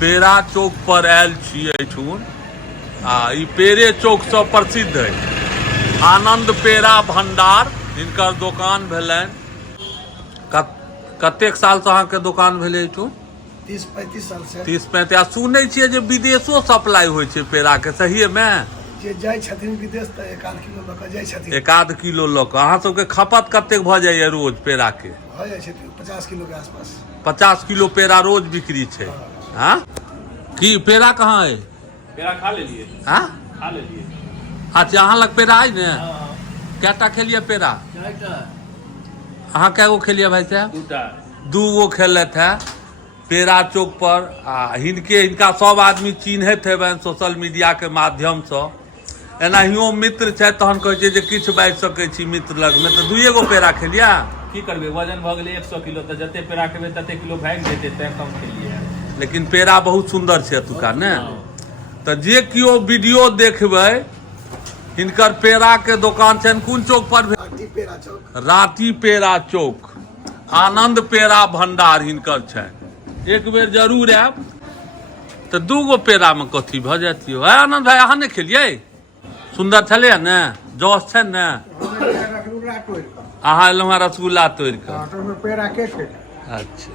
पेड़ा चौक पर आयल छी एठुन आ ई पेड़े चौक से प्रसिद्ध है। आनंद पेड़ा भंडार हिनकर दुकान भेलनि। कतेक साल से अहाँके दुकान भेलै एठुन? 30-35 साल से। 30-35। सुनै छियै जे विदेशो सप्लाई होइ छै पेड़ा के, सही में? जे जाइ छथिन विदेश त 1-8 किलो लऽ कऽ जाइ छथिन। 1-8 किलो लऽ कऽ। अहाँ सबके खपत कतेक भऽ जाइए रोज पेड़ा के? भऽ जाइ छै 50 किलो के आसपास। 50 किलो पेड़ा रोज बिक्री छै। हाँ की पेड़ा कहाँ है? पेड़ा खा लेलिए। हाँ खा लेलिए। अच्छा, अहाँ लग पेड़ा है ने? कैटा खेलिए पेड़ा? अहाँ कै गो खेलिए भाई साहब? 2 गो खेलत है पेड़ा चौक पर। आ हिनका सब आदमी चिन्हैत हेबनि सोशल मीडिया के माध्यम से। एनाहियो मित्र छै तहन कहै छै जे किछु बाजि सकै छी मित्र लग में, तो 2 गो पेड़ा खेलिए। की करबे, वजन भ गेलै 100 किलो, तो जते पेड़ा खेबे तते किलो भाग जेतै, तैं कम खेलिए। लेकिन पेड़ा बहुत सुंदर छै एतुका ने। तो जे कियो वीडियो देखबै हिनकर पेड़ा के दुकान छनि कोन चौक पर? राती पेड़ा चौक। राती पेड़ा चौक। आनंद पेड़ा भंडार हिनकर छनि। एक बेर जरूर आयब। तो 2 गो पेड़ा में कथी भऽ जातियो? है आनंद भाई, अहाँ नहीं खेलिए? सुंदर छलै ने? जस छै ने? रसगुल्ला तोड़ कऽ। अहाँ एलहुँ रसगुल्ला तोड़ कऽ। पेड़ा के खेल। अच्छा।